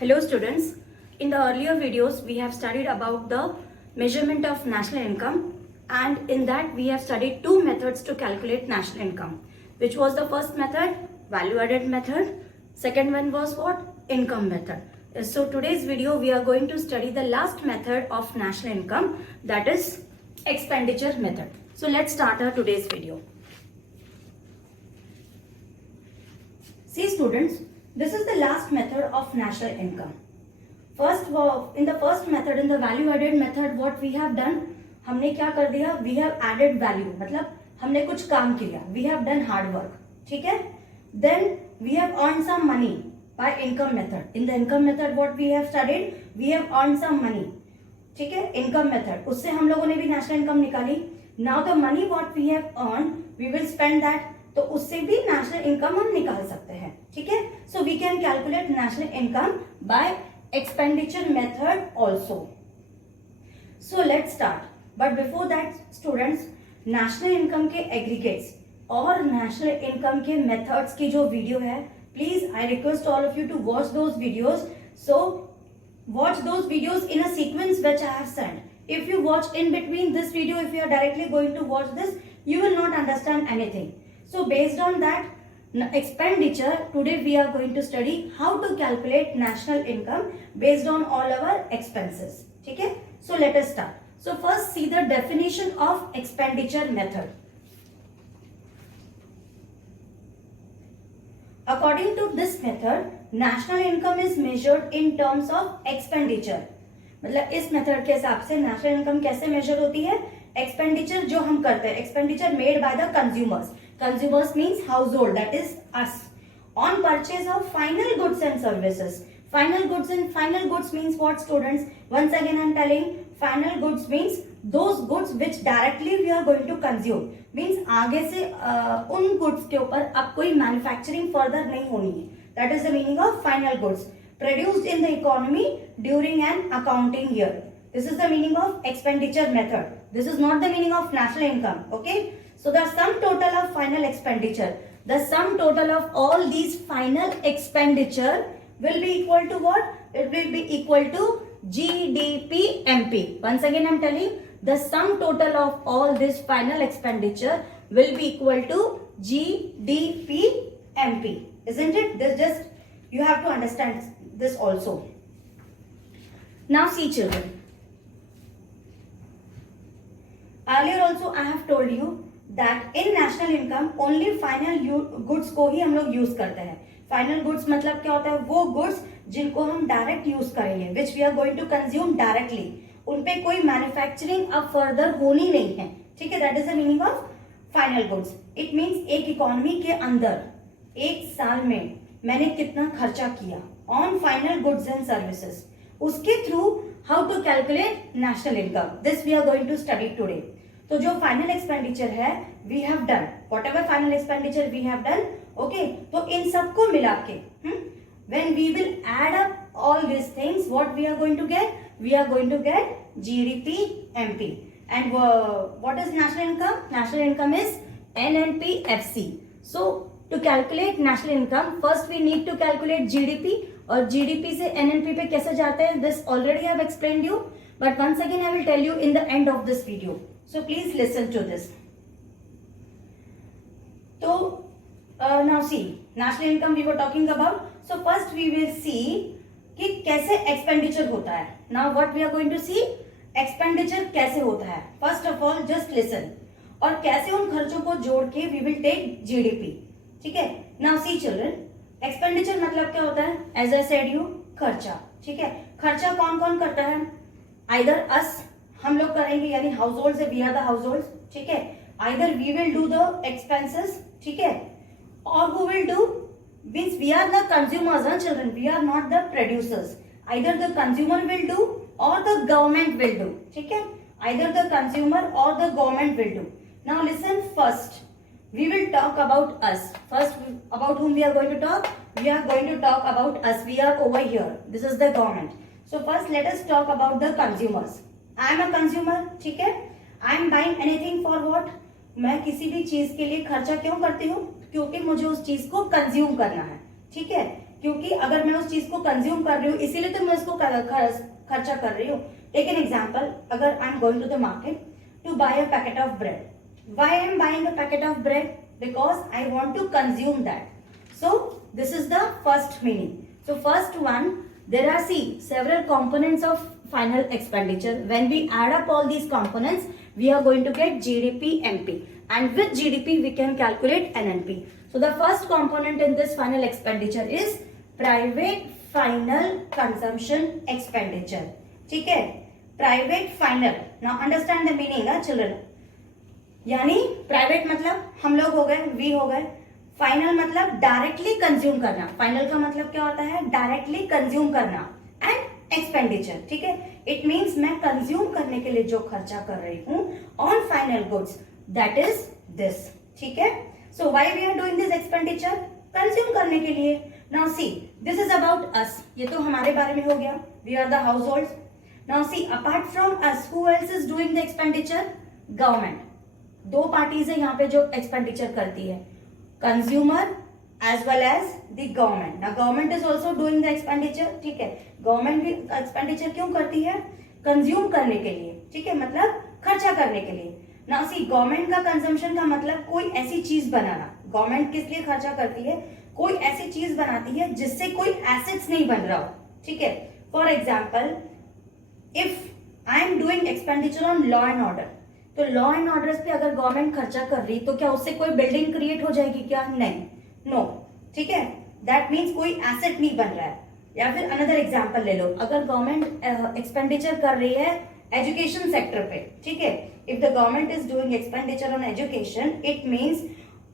Hello students, in the earlier videos we have studied about the measurement of national income, and in that we have studied two methods to calculate national income. Which was the first method? Value added method. Second one was what? Income method. So today's video we are going to study the last method of national income, that is expenditure method. So let's start our today's video. See students, this is the last method of national income. In the first method, in the value added method, what we have done, हमने क्या कर दिया? We have added value, मतलब हमने कुछ काम किया. We have done hard work. ठीक है? Then we have earned some money by income method. In the income method, what we have studied, we have earned some money. ठीक है? Income method. उससे हम लोगों ने भी national income निकाली. Now the money what we have earned, we will spend that. तो उससे भी नेशनल इनकम हम निकाल सकते हैं. ठीक है? So we can calculate national income by expenditure method also. So let's start. But before that students, national income के एग्रीगेट्स और नेशनल इनकम के मेथड्स की जो वीडियो है, please I request all of you to watch those videos. So watch those videos in a sequence which I have sent. If you watch in between this video, if you are directly going to watch this, you will not understand anything. So based on that expenditure, today we are going to study how to calculate national income based on all our expenses. Okay? So let us start. So first see the definition of expenditure method. According to this method, national income is measured in terms of expenditure. मतलब इस method के हिसाब से national income कैसे major होती है? Expenditure जो हम करते हैं, expenditure made by the consumers. Consumers means household, that is us, on purchase of final goods and services. Final goods means what students? Once again I am telling, final goods means those goods which directly we are going to consume. Means आगे से उन goods के ऊपर अब कोई manufacturing further नहीं होनी है. That is the meaning of final goods. Produced in the economy during an accounting year. This is the meaning of expenditure method. This is not the meaning of national income. Okay? So the sum total of final expenditure, the sum total of all these final expenditure will be equal to what? It will be equal to GDP MP. Once again I am telling, the sum total of all this final expenditure will be equal to GDP MP. Isn't it? This just, you have to understand this also. Now see children. Earlier also I have told you that in national income only final goods को ही हम लोग use करते हैं. Final goods मतलब क्या होता है? वो गुड्स जिनको हम डायरेक्ट यूज करेंगे, which we are going to consume directly. उन पे कोई मैन्युफैक्चरिंग अब फर्दर होनी नहीं है. ठीक है? That is the meaning of final goods. It means एक इकोनॉमी के अंदर एक साल में मैंने कितना खर्चा किया on final goods and services, उसके through how to calculate national income. This we are going to study today. तो जो फाइनल एक्सपेंडिचर है, we have done whatever final expenditure we have done. Okay, तो इन सबको मिला के when we will add up all this things, what we are going to get? We are going to get GDP MP. And what is national income? National income is NNP-FC. So to calculate national income, first we need to calculate GDP. और GDP से NNP पे कैसे जाते हैं, this already I have explained you, but once again I will tell you in the end of this video. So please listen to this. So now see, national income we were talking about. So first we will see कि कैसे expenditure होता है. Now what we are going to see, expenditure कैसे होता है. First of all just listen. और कैसे उन खर्चों को जोड़ के we will take GDP. ठीक है? Now see children, expenditure मतलब क्या होता है? As I said you, खर्चा. ठीक है? खर्चा कौन कौन करता है? Either us, हम लोग करेंगे, यानी हाउस होल्ड से, we are the household. ठीक है? Either we will do the expenses. ठीक है? और who will do? Means we are the consumers. Children, we are not the producers. Either the consumer will do और the government will do. ठीक है? Either the consumer और the government will do. Now listen, first we will talk about us. First, about whom we are going to talk? We are going to talk about us. We are over here. This is the government. So first let us talk about the consumers. I am a consumer. ठीक है? I am buying anything for what? मैं किसी भी चीज के लिए खर्चा क्यों करती हूँ? क्योंकि मुझे उस चीज को कंज्यूम करना है. ठीक है? क्योंकि अगर मैं उस चीज को कंज्यूम कर रही हूँ इसीलिए तो मैं उसको खर्चा कर रही हूँ। टेक एन एग्जाम्पल, अगर I am going to the market to buy a packet of bread, why I am buying a packet of bread? Because I want to consume that. So this is the first meaning. So first one, there are several components of final expenditure. When we add up all these components, we are going to get GDP, MP, and with GDP we can calculate NNP. So the first component in this final expenditure is private final consumption expenditure. ठीक है, private final. Now understand the meaning, children. यानी private मतलब हम लोग हो गए, we हो गए, फाइनल मतलब डायरेक्टली कंज्यूम करना, फाइनल का मतलब क्या होता है, डायरेक्टली कंज्यूम करना, एंड एक्सपेंडिचर, ठीक है, इट मींस मैं कंज्यूम करने के लिए जो खर्चा कर रही हूं on final goods, that is this, ठीक है। So why we are doing this expenditure, consume करने के लिए। Now see this is about us, ये तो हमारे बारे में हो गया, we are the household. Now see apart from us who else is doing the expenditure, government. दो पार्टीज है यहाँ पे जो एक्सपेंडिचर करती है, consumer as well as the government. ना government is also doing the expenditure, ठीक है, गवर्नमेंट भी एक्सपेंडिचर क्यों करती है, कंज्यूम करने के लिए, ठीक है, मतलब खर्चा करने के लिए। ना सी गवर्नमेंट का कंजम्पशन का मतलब कोई ऐसी चीज बनाना, गवर्नमेंट किस लिए खर्चा करती है, कोई ऐसी चीज बनाती है जिससे कोई एसेट्स नहीं बन रहा हो, ठीक है। For example, if I am doing expenditure on law and order, तो लॉ एंड ऑर्डर्स पे अगर गवर्नमेंट खर्चा कर रही तो क्या उससे कोई बिल्डिंग क्रिएट हो जाएगी क्या, नहीं, नो, ठीक है, दैट मीन्स कोई एसेट नहीं बन रहा है। या फिर अनदर एग्जांपल ले लो, अगर गवर्नमेंट एक्सपेंडिचर कर रही है एजुकेशन सेक्टर पे, ठीक है, if the government is doing expenditure on education, it means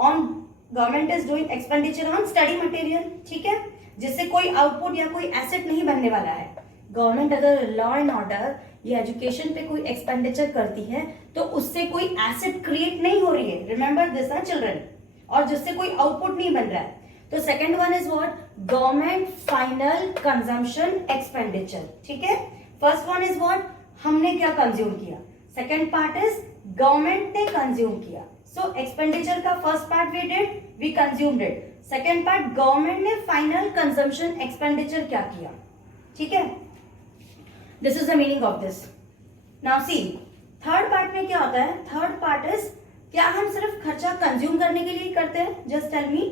on government is doing expenditure on study material, ठीक है, जिससे कोई आउटपुट या कोई एसेट नहीं बनने वाला है। गवर्नमेंट अगर लॉ एंड ऑर्डर या एजुकेशन पे कोई एक्सपेंडिचर करती है तो उससे कोई एसेट क्रिएट नहीं हो रही है, रिमेंबर दिस चिल्ड्रन, और जिससे कोई आउटपुट नहीं बन रहा है। तो second one is what, government final consumption expenditure, ठीक है। फर्स्ट वन इज व्हाट, हमने क्या कंज्यूम किया, सेकंड पार्ट इज गवर्नमेंट ने कंज्यूम किया। सो एक्सपेंडिचर का first part we did, we consumed it, second part government ने फाइनल कंजम्पशन एक्सपेंडिचर क्या किया, ठीक है। This is the meaning of this. Now see third part में क्या होता है, थर्ड पार्ट इज, क्या हम सिर्फ खर्चा कंज्यूम करने के लिए ही करते हैं, जस्ट टेल मी,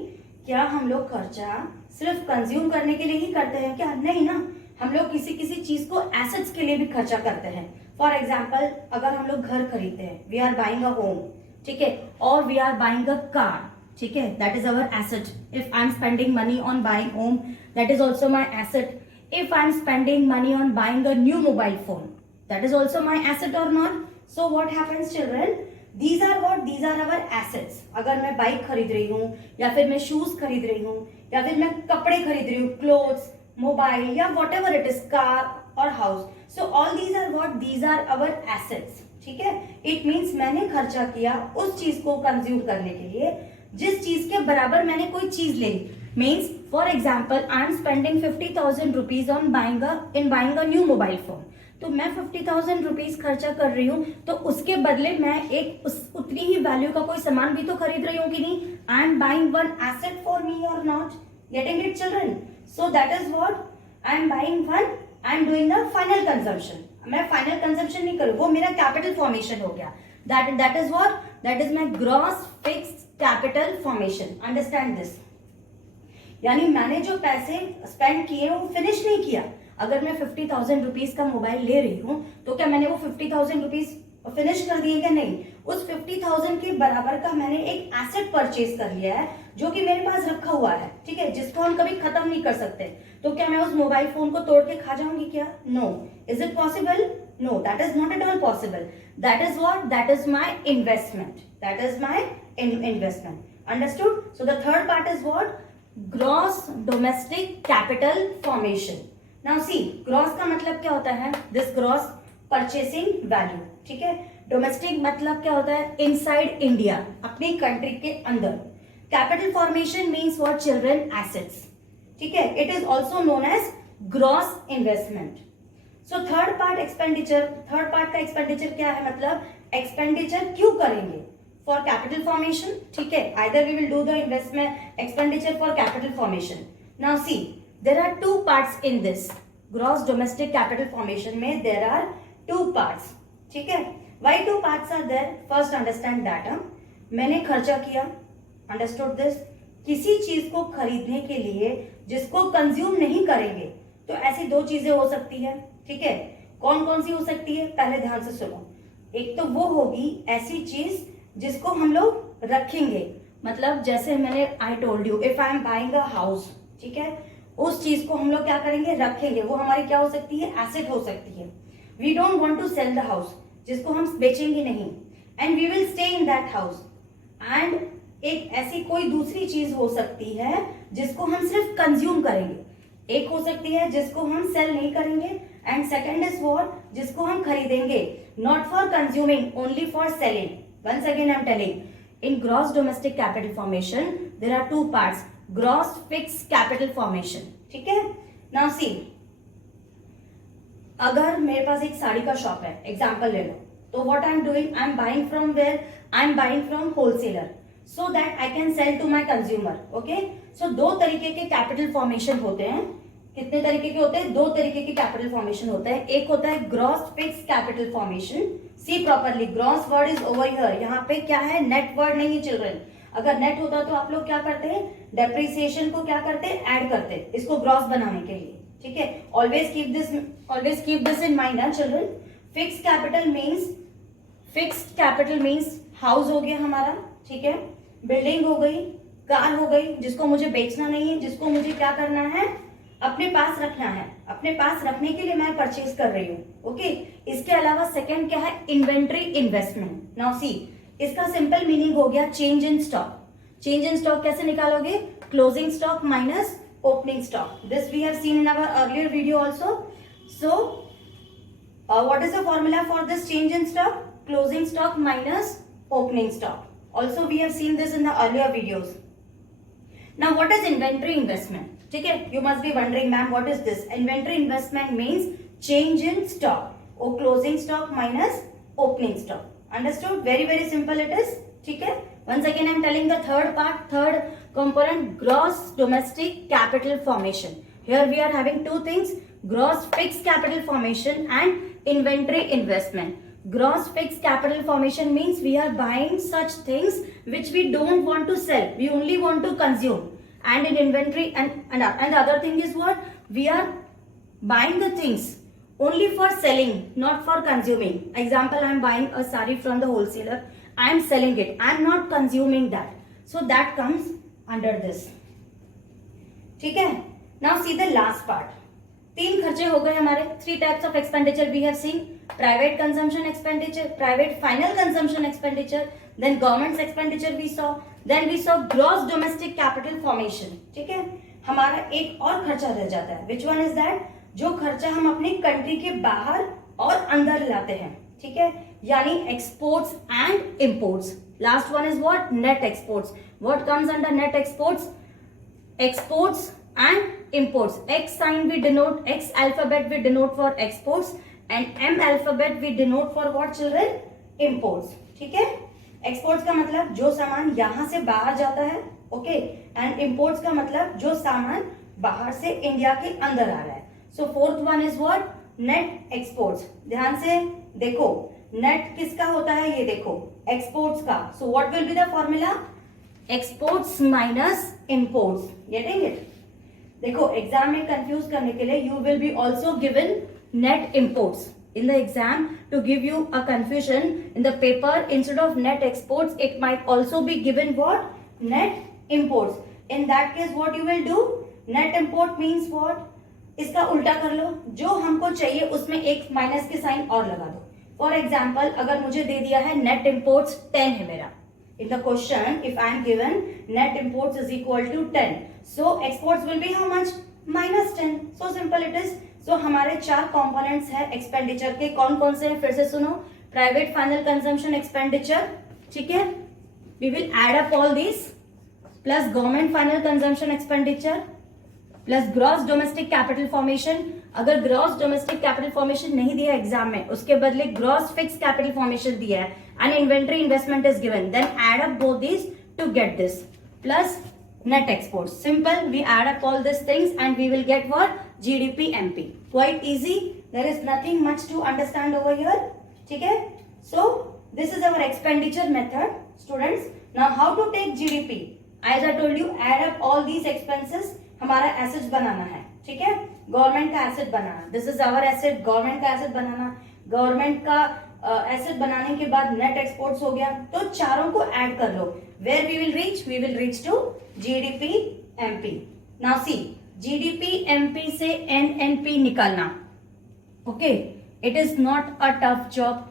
क्या हम लोग खर्चा सिर्फ कंज्यूम करने के लिए ही करते हैं क्या, नहीं ना, हम लोग किसी किसी चीज को एसेट्स के लिए भी खर्चा करते हैं। फॉर एग्जाम्पल, अगर हम लोग घर खरीदते हैं, we are buying a home, ठीक है, और we are buying a car, ठीक है, that is our asset. If I am spending money on buying home, that is also my asset. If I am spending money on buying a new mobile phone, that is also my asset or not? So what happens children? These are what? These are our assets. अगर मैं bike खरीद रही हूँ, या फिर मैं shoes खरीद रही हूँ, या फिर मैं कपड़े खरीद रही हूँ, क्लोथ्स, मोबाइल, या whatever it is, कार और house, so all these are what? These are our assets, ठीक है। It means मैंने खर्चा किया उस चीज को कंज्यूम करने के लिए जिस चीज के बराबर मैंने कोई चीज ली। Means, for example, I am spending 50,000 rupees on buying a new mobile phone. तो मैं 50,000 रुपीज खर्चा कर रही हूँ, तो उसके बदले मैं एक उतनी ही वैल्यू का कोई सामान भी तो खरीद रही हूँ कि नहीं। I am buying one asset for me और not, getting it children? So that is what, I am buying one, I am doing the final consumption. मैं फाइनल कंजम्पशन नहीं करूँ, वो मेरा कैपिटल फॉर्मेशन हो गया। That is what, that is my gross fixed capital formation. Understand this, यानी मैंने जो पैसे स्पेंड किए वो फिनिश नहीं किया। अगर मैं 50,000 रुपीज का मोबाइल ले रही हूँ तो क्या मैंने वो 50,000 रुपीज फिनिश कर दिए क्या? नहीं, उस 50,000 के बराबर का मैंने एक एसेट परचेज कर लिया है जो कि मेरे पास रखा हुआ है, ठीक है, जिसको हम कभी खत्म नहीं कर सकते। तो क्या मैं उस मोबाइल फोन को तोड़ के खा जाऊंगी क्या? No. Is it possible? No, that is not at all possible. That is what, that is my investment, that is my investment. Understood? So the third part is what, gross domestic capital formation. Now see, gross का मतलब क्या होता है? This gross purchasing value, ठीक है। Domestic मतलब क्या होता है? इनसाइड इंडिया, अपनी कंट्री के अंदर। Capital formation means what children? Assets, ठीक है। It is also known as gross investment. So third part expenditure, third part का एक्सपेंडिचर क्या है? मतलब एक्सपेंडिचर क्यों करेंगे? फॉर कैपिटल फॉर्मेशन, ठीक है। Either we will do the investment expenditure for capital formation. Now see there are two parts in this gross domestic capital formation में, there are two parts, ठीक है। Why two parts are there? First understand data, मैंने खर्चा किया, understood this. किसी चीज को खरीदने के लिए जिसको कंज्यूम नहीं करेंगे, तो ऐसी दो चीजें हो सकती है, ठीक है। कौन कौन सी हो सकती है, पहले ध्यान से सुनो। एक तो वो होगी ऐसी चीज जिसको हम लोग रखेंगे, मतलब जैसे मैंने I told you if I am buying a house, ठीक है, उस चीज को हम लोग क्या करेंगे, रखेंगे। वो हमारी क्या हो सकती है, एसेट हो सकती है। We don't want to sell the house, जिसको हम बेचेंगे नहीं, and we will stay in that house. And एक ऐसी कोई दूसरी चीज हो सकती है जिसको हम सिर्फ कंज्यूम करेंगे। एक हो सकती है जिसको हम सेल नहीं करेंगे, एंड सेकेंड इज व्हाट, जिसको हम खरीदेंगे, not for consuming, only for selling. Once again I am telling, in gross domestic capital formation there are two parts, gross fix capital formation, ठीक है। नाउ सी, अगर मेरे पास एक साड़ी का शॉप है, एग्जाम्पल ले लो, तो what I am doing, I am buying from where, I am buying from wholesaler, so that I can sell to my consumer, okay. So दो तरीके के कैपिटल फॉर्मेशन होते हैं। कितने तरीके के होते हैं? दो तरीके के कैपिटल फॉर्मेशन होता है। एक होता है gross fix capital formation. See properly, gross word is over here, यहाँ पे क्या है, नेट वर्ड नहीं है चिल्ड्रन। अगर नेट होता तो आप लोग क्या करते हैं, डेप्रिसिएशन को क्या करते हैं, ऐड करते, इसको ग्रॉस बनाने के लिए, ठीक है। Always keep this in mind children. Fix capital means house हो गया हमारा, ठीक है, बिल्डिंग हो गई, कार हो गई, जिसको मुझे बेचना नहीं है, जिसको मुझे क्या करना है, अपने पास रखना है, अपने पास रखने के लिए मैं परचेज कर रही हूँ, ओके। इसके अलावा सेकंड क्या है, इन्वेंट्री इन्वेस्टमेंट। नाउ सी, इसका सिंपल मीनिंग हो गया change in stock. Change in stock कैसे निकालोगे, closing stock minus opening stock. This we have seen in our earlier video also. So what is the formula for this change in stock, closing stock minus opening stock. Also we have seen this in the earlier videos. Now what is inventory investment? ठीक है, you must be wondering, ma'am, what is this? Inventory investment means change in stock or closing stock minus opening stock. Understood? Very very simple it is. ठीक है. Once again I am telling the third part, third component, gross domestic capital formation. Here we are having two things: gross fixed capital formation and inventory investment. Gross fixed capital formation means we are buying such things which we don't want to sell, we only want to consume. And in inventory and the other thing is what, we are buying the things only for selling, not for consuming. Example, I am buying a saree from the wholesaler, I am selling it, I am not consuming that, so that comes under this, ठीक है। Now see the last part. तीन खर्चे हो गए हमारे, three types of expenditure we have seen, private consumption expenditure, private final consumption expenditure, then government expenditure we saw, then we saw gross domestic capital formation, ठीक है। हमारा एक और खर्चा रह जाता है, विच वन इज दैट, जो खर्चा हम अपनी कंट्री के बाहर और अंदर लाते हैं, ठीक है, यानी exports and imports. Last one is what, net exports. What comes under net exports, exports and imports. X sign we denote, X alphabet we denote for exports and M alphabet we denote for what children, imports, ठीक है। exports का मतलब जो सामान यहां से बाहर जाता है, ओके, एंड imports का मतलब जो सामान बाहर से इंडिया के अंदर आ रहा है। So fourth one is what, net exports. ध्यान से देखो, नेट किसका होता है, ये देखो, एक्सपोर्ट्स का। So what will be the formula, exports minus imports. Getting it? देखो, एग्जाम में कंफ्यूज करने के लिए you will be also given net imports in the exam to give you a confusion in the paper. Instead of net exports it might also be given what, net imports. In that case what you will do, net import means what, इसका उल्टा कर लो, जो हमको चाहिए उसमें एक minus के sign और लगा दो। फॉर एग्जाम्पल, अगर मुझे दे दिया है नेट इम्पोर्ट्स 10 है मेरा, in the question if I am given net imports is equal to 10, so exports will be how much, minus 10. so simple it is. so हमारे चार कंपोनेंट्स है एक्सपेंडिचर के, कौन कौन से हैं फिर से सुनो, प्राइवेट फाइनल कंजम्पशन एक्सपेंडिचर, ठीक है, we will add up all this, plus government final consumption expenditure, plus gross domestic capital formation. अगर ग्रॉस डोमेस्टिक कैपिटल फॉर्मेशन नहीं दिया एग्जाम में, उसके बदले ग्रॉस फिक्स कैपिटल फॉर्मेशन दिया है, and inventory investment is given, then add up both this to get this, plus net exports. Simple. We add up all these things and we will get what? GDP MP. Quite easy. There is nothing much to understand over here. Okay? So this is our expenditure method, students. Now how to take GDP? As I told you, add up all these expenses. हमारा assets बनाना है, ठीक है? Government का asset banana. This is our asset. Government का asset बनाना. Government का asset बनाने के बाद net exports हो गया. तो चारों को add कर लो. Where we will reach? We will reach to GDP MP. Now see, GDP MP से NNP निकालना. Okay, it is not a tough job.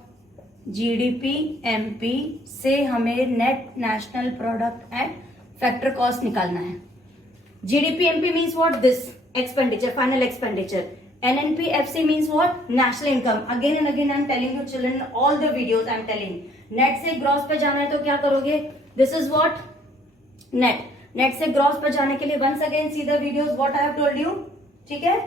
GDP MP से हमें net national product and factor cost निकालना है. GDP MP means what? This expenditure, final expenditure. NNP FC means what? National income. Again and again I am telling you children, all the videos I am telling. Net से gross पे जाना है तो क्या करोगे? This is what? Net. Net से gross पे जाने के लिए once again see the videos what I have told you. ठीक है?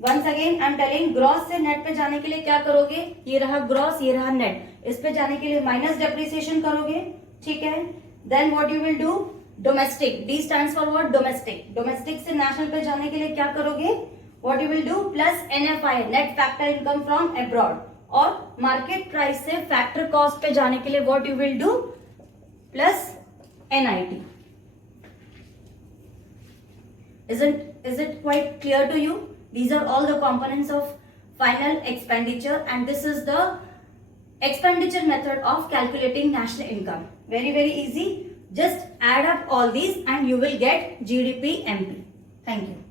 Once again I am telling gross से net पे जाने के लिए क्या करोगे? ये रहा gross, ये रहा net. इस पे जाने के लिए minus depreciation करोगे. ठीक है? Then what you will do? Domestic. D stands for what? Domestic. Domestic से national पे जाने के लिए क्या करोगे? What you will do? Plus NFI, net factor income from abroad. और market price से factor cost पे जाने के लिए what you will do? Plus NIT. Is it quite clear to you? These are all the components of final expenditure, and this is the expenditure method of calculating national income. Very, very easy. Just add up all these and you will get GDP MP. Thank you.